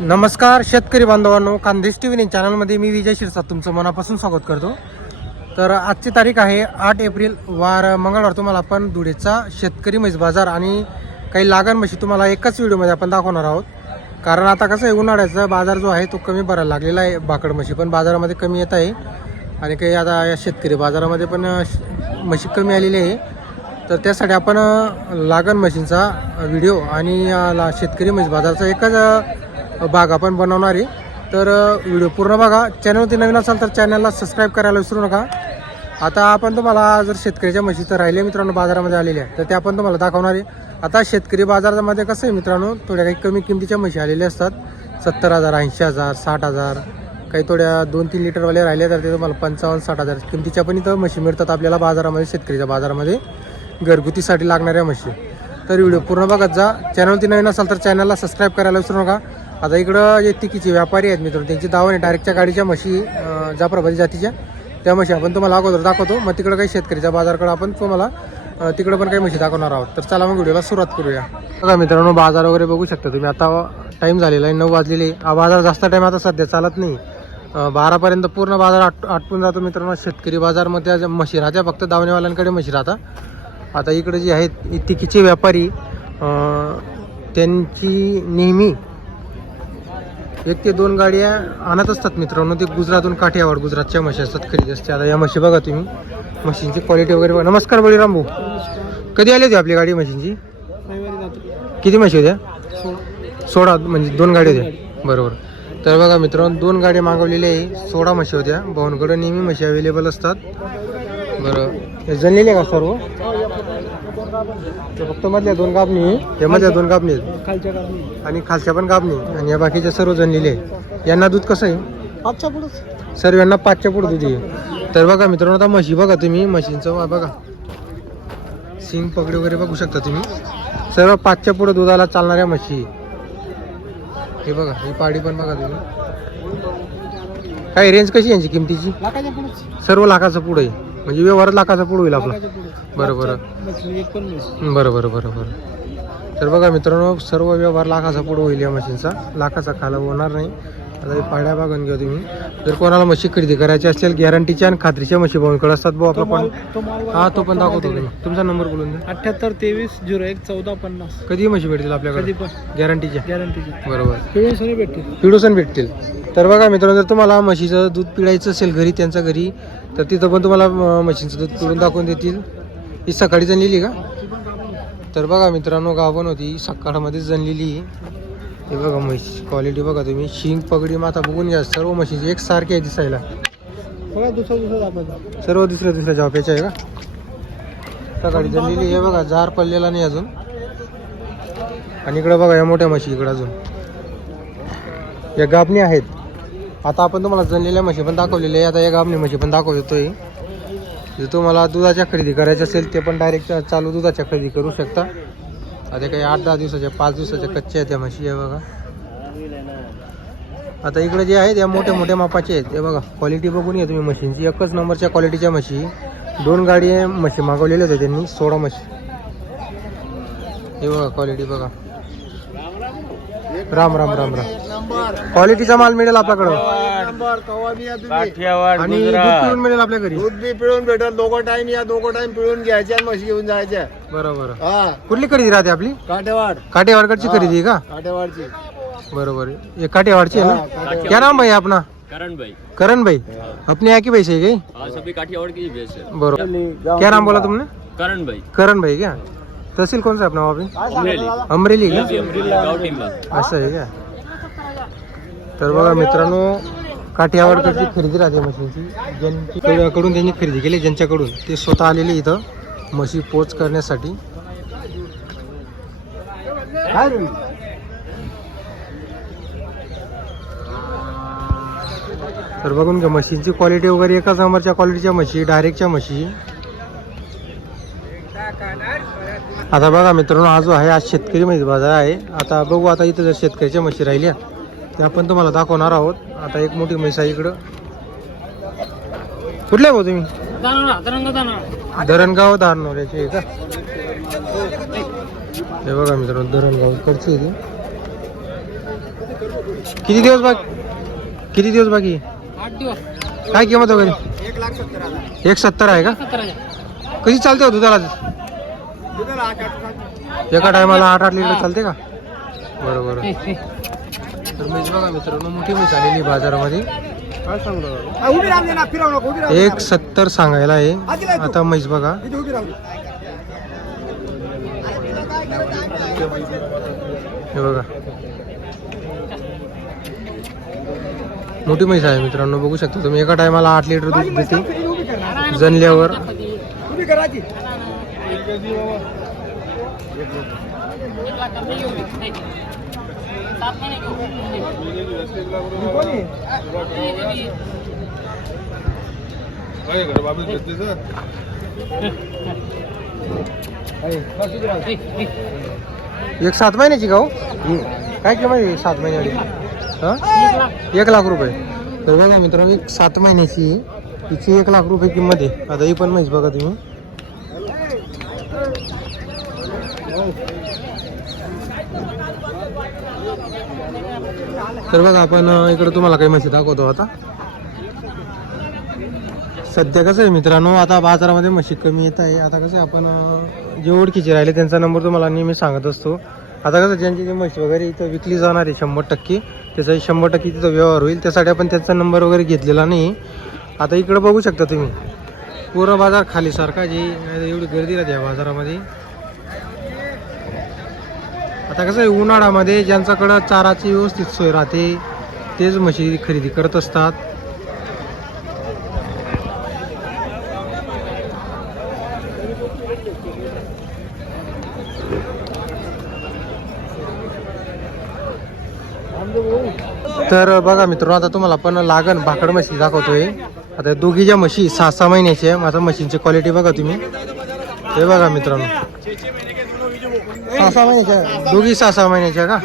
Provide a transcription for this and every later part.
नमस्कार शेतकरी बांधवांनो खानदेश टी व्ही चॅनलमध्ये मी विजय शिरसाट तुमचं मनापासून स्वागत करतो. तर आजची तारीख आहे आठ एप्रिल वार मंगळवार. तुम्हाला आपण धुळेचा शेतकरी म्हैस बाजार आणि काही लागण म्हशी तुम्हाला एकाच व्हिडिओमध्ये आपण दाखवणार आहोत. कारण आता कसं आहे उन्हाळ्याचा बाजार जो आहे तो कमी भरायला लागलेला आहे बाकड म्हशी. पण बाजारामध्ये कमी येत आहे. आणि काही आता या शेतकरी बाजारामध्ये पण श- म्हशी कमी आलेली आहे. तर त्यासाठी आपण लागण मशीनचा व्हिडिओ आणि ला- शेतकरी म्हैस बाजारचा एकच बागा भाग आपण बनवणार आहे. तर व्हिडिओ पूर्ण बघा. चॅनलवरती नवीन असाल तर चॅनलला सबस्क्राईब करायला विसरू नका. आता आपण तुम्हाला जर शेतकऱ्याच्या म्हशी तर राहिले मित्रांनो बाजारामध्ये आलेल्या तर ते आपण तुम्हाला दाखवणार आहे. आता शेतकरी बाजारामध्ये कसं आहे मित्रांनो थोड्या काही कमी किमतीच्या म्हशी आलेल्या असतात. सत्तर हजार ऐंशी हजार साठ हजार काही थोड्या दोन तीन लिटरवाले राहिले तर ते तुम्हाला पंचावन्न साठ हजार किमतीच्या पण इथं म्हशी मिळतात आपल्याला बाजारामध्ये शेतकरीच्या बाजारामध्ये. घरगुतीसाठी लागणाऱ्या म्हशी. तर व्हिडिओ पूर्ण बघत जा. चॅनलवरती नवीन असाल तर चॅनलला सबस्क्राईब करायला विसरू नका. आता इकडं जे तिकीचे व्यापारी आहेत मित्र त्यांची दावण डायरेक्टच्या गाडीच्या म्हशी जाफराबादी जातीच्या. त्या म्हशी आपण तुम्हाला अगोदर दाखवतो. मग तिकडं काही शेतकरीच्या बाजारकडं आपण तुम्हाला तिकडं पण काही म्हशी दाखवणार आहोत. तर चला मग व्हिडिओला सुरुवात करूया. बघा मित्रांनो बाजार वगैरे बघू शकता तुम्ही. आता टाईम झालेला आहे नऊ वाजलेले. हा बाजार जास्त टाईम आता सध्या चालत नाही. बारापर्यंत पूर्ण बाजार आट आटपून जातो मित्रांनो. शेतकरी बाजारमध्ये आज म्हशी राहत्या फक्त दावणेवाल्यांकडे म्हशी राहता आता इकडे जे आहेत तिकीचे व्यापारी त्यांची नेहमी एक ते दोन गाड्या आणत असतात मित्रांनो. ते गुजरातून काठियावाड गुजरातच्या म्हशी असतात खरेदी असते. आता या म्हशी बघा तुम्ही. म्हशींची क्वालिटी वगैरे बघा. नमस्कार बळीराम भाऊ कधी आली होती आपली गाडी म्हशींची? किती म्हशी होत्या? सोळा. म्हणजे दोन गाड्या होत्या. बरोबर. तर बघा मित्रांनो दोन गाड्या मागवलेल्या आहे. सोळा म्हशी होत्या. भाऊंकडे नेहमी म्हशी अवेलेबल असतात. बरं. जणलेले का सर्व? ते फक्त मधल्या दोन गाबणी आहे हे मधल्या दोन गाबणी आहेत खालच्या आणि खालच्या पण गाबणी आणि या बाकीच्या सर्व जनलेले आहे यांना दूध कसं आहे? पाचच्या पुढंच. सर्व यांना पाचच्या पुढे दूध आहे. तर बघा मित्रांनो आता म्हशी बघा तुम्ही. म्हशींचं वा बघा. सिंग पगडी वगैरे बघू शकता तुम्ही. सर्व पाचच्या पुढे दुधाला चालणाऱ्या म्हशी. हे बघा ही पाडी पण बघा तुम्ही. काय रेंज कशी आहे यांची? किमतीची? लाखाच्या पुढंच. सर्व लाखाचं पुढे आहे. म्हणजे व्यवहार लाखाचा पुढे होईल आपला. लाखाच्या पुढं. बरं बरं. मछली एक पण म्हैस. बरं बरं बरं बरं. तर बघा मित्रांनो सर्व व्यवहार लाखाचा पुढे होईल या मशीनचा लाखाचा खाला होणार नाही. आता पाड्या बघून घ्या तुम्ही. जर कोणाला म्हशी खरेदी करायची असेल गॅरंटीच्या आणि खात्रीच्या म्हशी भाऊंकडे असतात भाऊ आपला पण हा तो पण दाखवतो तुम्ही तुमचा नंबर बोलून द्या. अठ्याहत्तर तेवीस झिरो एक चौदा पन्नास. कधी म्हशी भेटतील आपल्याकडे. पण. गॅरंटीच्या गॅरंटीची बरोबर. सगळे भेटतील. पिडूसन भेटतील. तर बघा मित्रांनो जर तुम्हाला म्हशीचं दूध पिळायचं असेल घरी त्यांच्या घरी तर तिथं पण तुम्हाला म्हशीचं दूध पिळून दाखवून देतील. ही सकाळी जनलेली का? तर बघा मित्रांनो गावन होती. सकाळमध्येच जनलेली हे बघा म्हशी क्वालिटी बघा तुम्ही. शिंग पगडी माता बघून घ्या. सर्व म्हशीची एक सारखी आहे दिसायला. बघा दुसरा दुसरा दाखवायचा सर्व दुसऱ्या दुसऱ्या जॉबच्या आहे का? सकाळी जनलेली हे बघा जार पडलेला नाही अजून. आणि इकडं बघा या मोठ्या म्हशी इकडं अजून. या गाबणी आहेत. आता आपण तुम्हाला जनलेल्या म्हशी पण दाखवलेल्या आहे आता या गाबणी म्हशी पण दाखवतोय. जर तुम्हाला दुधाच्या खरेदी करायची असेल ते पण डायरेक्ट चालू दुधाच्या खरेदी करू शकता. आता काही आठ दहा दिवसाच्या पाच दिवसाच्या कच्च्या आहेत त्या म्हशी आहे बघा. आता इकडे जे आहेत या मोठ्या मोठ्या मापाचे आहेत. ते बघा क्वालिटी बघून या तुम्ही मशीनची. एकच नंबरच्या क्वालिटीच्या म्हशी. दोन गाडी म्हशी मागवलेल्या होत्या त्यांनी सोळा म्हशी. हे बघा क्वालिटी बघा. राम राम राम राम. क्वालिटीचा माल मिळेल आपल्याकडं. नंबर कवा बी या तुम्ही काठियावाड आणि दूध गुजरात. पिळून मिळेल आपल्या घरी. दूध बी पिळून भेटल. दोघं टाइम या दोघं टाइम पिळून घ्यायच्या आणि म्हशी घेऊन जायच्या बरोबर. हा. कुठली खरेदी राहते आपली? काठेवाड. काटेवाडकडची खरेदी आहे का? काठेवाडची. बरोबर हे काटेवाडची आहे ना? क्या नाम भाई अपना करण भाई करण भाई अपने यहाँ की भैंस है क्या हाँ सभी काठियावाड़ की भैंस है। बरोबर. क्या नाम बोला तुमने? करण भाई करण भाई क्या? तहसील कौन सा अपना वहाँ पे? अमरेली। अमरेली का? गाव टिंबा। असं आहे का तर बघा मित्रांनो काठियावाडकडची खरेदी राहते म्हशींची. ज्यांच्याकडून त्यांनी खरेदी केली ज्यांच्याकडून. ते स्वतः आलेले इथं म्हशी पोच करण्यासाठी. तर बघून घ्या म्हशींची क्वालिटी वगैरे एकाच नंबरच्या क्वालिटीच्या म्हशी डायरेक्टच्या म्हशी. आता बघा मित्रांनो हा जो आहे आज शेतकरी म्हणजे बाजार आहे. आता बघू आता इथं जर शेतकऱ्याच्या म्हशी राहिल्या ते आपण तुम्हाला दाखवणार आहोत. आता एक मोठी म्हैस आहे इकडं. कुठले भाऊ तुम्ही? धरणगाव धारनोऱ्याचे आहे का? हे बघा मित्रांनो धरणगाव कडचे आहे किती दिवस बाकी? किती दिवस बाकी? काय किंमत वगैरे? एक सत्तर एक सत्तर आहे का? कशी चालते हो दुधाला? एका टायमाला आठ आठ लिटर चालते का? बरोबर. तर म्हैस बघा मित्रांनो मोठी म्हैस आलेली बाजारामध्ये. एक सत्तर सांगायला आहे. आता म्हैस बघा. हे बघा. मोठी म्हैस आहे मित्रांनो बघू शकता तुम्ही. एका टायमाला आठ लिटर दूध देते. जनल्यावर. एक सात महिन्याची का हो? काय किंमत आहे सात महिन्याची हा? एक लाख रुपये. तर बघा मित्रांनो एक सात महिन्याची आहे. तिची एक लाख रुपये किंमत आहे. आता ही पण माहिती बघा तुम्ही. तर बघा आपण इकडे तुम्हाला काही म्हशी दाखवतो आता. सध्या कसं आहे मित्रांनो आता बाजारामध्ये म्हशी कमी येत आहे. आता कसं आपण जे ओळखीचे राहिले त्यांचा नंबर तुम्हाला नेहमी सांगत असतो. आता कसं ज्यांची जी म्हशी वगैरे इथं विकली जाणार आहे शंभर टक्के त्याचा शंभर टक्के तिथं व्यवहार होईल. त्यासाठी आपण त्यांचा नंबर वगैरे घेतलेला नाही. आता इकडं बघू शकता तुम्ही. पूर्ण बाजार खाली सारखा जी एवढी गर्दी राहते या बाजारामध्ये. आता कसं आहे उन्हाळ्यामध्ये ज्यांच्याकडं चाराची व्यवस्थित सोय राहते तेच म्हशी खरेदी करत असतात. तर बघा मित्रांनो आता तुम्हाला पण लागण भाकड म्हशी दाखवतोय. आता दोघी ज्या म्हशी सहा सहा महिन्याच्या आहे. माझ्या म्हशींची क्वालिटी बघा तुम्ही. हे बघा मित्रांनो. सहा सहा महिन्याच्या दोघी सहा सहा महिन्याच्या का?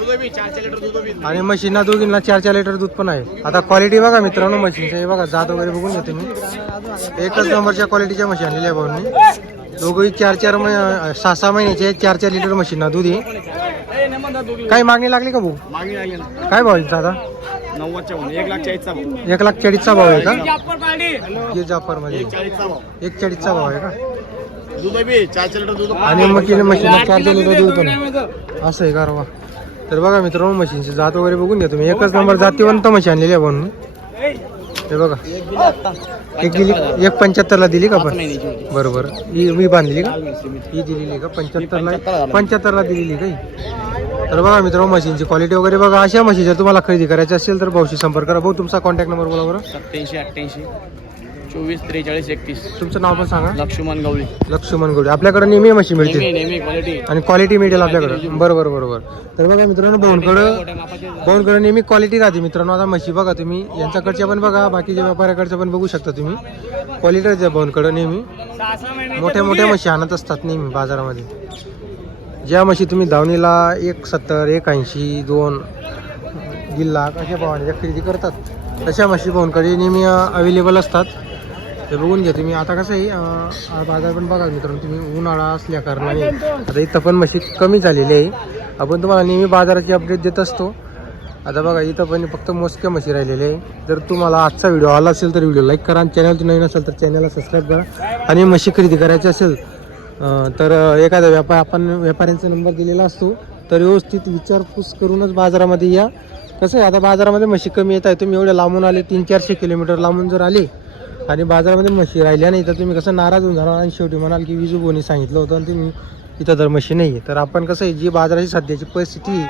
आणि म्हशींना दोघींना चार चार लिटर दूध पण आहे. आता क्वालिटी बघा मित्रांनो म्हशींच्या हे बघा जात वगैरे बघून घ्या तुम्ही. एकच नंबरच्या क्वालिटीच्या म्हशी आणलेल्या आहे भाऊंनी. दोघंही चार चार महि- सहा सहा महिन्याचे चार चार लिटर म्हशींना दूध आहे काही मागणी लागली का भाऊ? मागणी लागली ना. काय भाव आहे दादा? एक लाख चाळीसचा भाव. आहे का? हे जाफरमध्ये चाळीसचा भाव. एक चाळीसचा भाव आहे का? दूध बी चारशे लिटर दूध आणि मशीन मशीन चार लिटर दूध पण आहे. असं आहे का रे वा तर बघा मित्रांनो मशीनची जात वगैरे बघून घ्या तुम्ही. एकच नंबर जातीवंत मशी आणलेली आहे म्हणून. हे बघा. एक दिली एक पंच्याहत्तरला दिली का पण? बरोबर. ही मी बांधली का? ही दिलेली का? पंच्याहत्तरला पंच्याहत्तरला दिलेली काही तर बघा मित्रांनो मशीनची क्वालिटी वगैरे बघा. अशा मशीन जर तुम्हाला खरेदी करायची असेल तर भाऊशी संपर्क करा. भाऊ तुमचा कॉन्टॅक्ट नंबर बोला बरं. सत्याऐंशी अठ्ठ्याऐंशी. चोवीस त्रेचाळीस एकतीस. तुमचं नाव पण सांगा. लक्ष्मण गवळी. लक्ष्मण गोडे आपल्याकडे नेहमी मशी मिळते. नेहमी नेहमी क्वालिटी आणि क्वालिटी मिळेल आपल्याकडे. बरोबर बरोबर तर बघा मित्रांनो भाऊंकडं भाऊंकडे नेहमी क्वालिटी राहते मित्रांनो. आता म्हशी बघा तुम्ही. यांच्याकडच्या पण बघा बाकीच्या व्यापाऱ्याकडच्या पण बघू शकता तुम्ही. क्वालिटी राहते भाऊंकडं नेहमी. मोठ्या मोठ्या म्हशी आणत असतात नेहमी बाजारामध्ये. ज्या म्हशी तुम्ही धावणीला एक सत्तर एक ऐंशी दोन दीड लाख अशा भावाने ज्या खरेदी करतात तशा म्हशी भाऊंकडे नेहमी अवेलेबल असतात. ते बघून घ्या तुम्ही. आता कसं आहे बाजार पण बघा मित्रांनो तुम्ही उन्हाळा असल्या कारणाने. आता इथं पण म्हशी कमी झालेली आहे. आपण तुम्हाला नेहमी बाजाराची अपडेट देत असतो. आता बघा इथं पण फक्त मोजक्या म्हशी राहिलेले आहे. जर तुम्हाला आजचा व्हिडिओ आला असेल तर व्हिडिओ लाईक करा आणि चॅनल नवीन असेल तर चॅनलला सबस्क्राईब करा. आणि म्हशी खरेदी करायची असेल तर एखादा व्यापार आपण व्यापाऱ्यांचा नंबर दिलेला असतो. तर व्यवस्थित विचारपूस करूनच बाजारामध्ये या. कसं आहे आता बाजारामध्ये म्हशी कमी येत आहे. तुम्ही एवढ्या लांबून आले तीन चारशे किलोमीटर लांबून जर आले आणि बाजारामध्ये म्हशी राहिल्या नाही तर तुम्ही कसं नाराज होऊन जाणार? आणि शेवटी म्हणाल की विजू बोनी सांगितलं होतं आणि तुम्ही इथं तर म्हशी नाही आहे तर आपण कसं आहे जी बाजाराची सध्याची परिस्थिती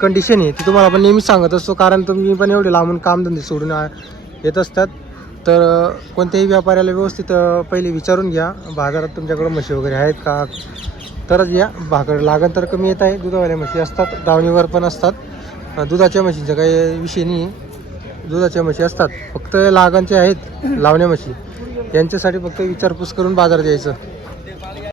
कंडिशन आहे ती तुम्हाला आपण नेहमीच सांगत असतो. कारण तुम्ही पण एवढे लांबून कामधंदे सोडून येत असतात. तर कोणत्याही व्यापाऱ्याला व्यवस्थित पहिले विचारून घ्या बाजारात तुमच्याकडं म्हशी वगैरे आहेत का? तरच या भाकर लागण तर कमी येत आहे दुधावाल्या म्हशी असतात दावणीवर पण असतात. दुधाच्या म्हशींचा काही विषय नाही आहे दुधाच्या म्हशी असतात. फक्त लागांचे आहेत लावण्या म्हशी. यांच्यासाठी फक्त विचारपूस करून बाजारात यायचं.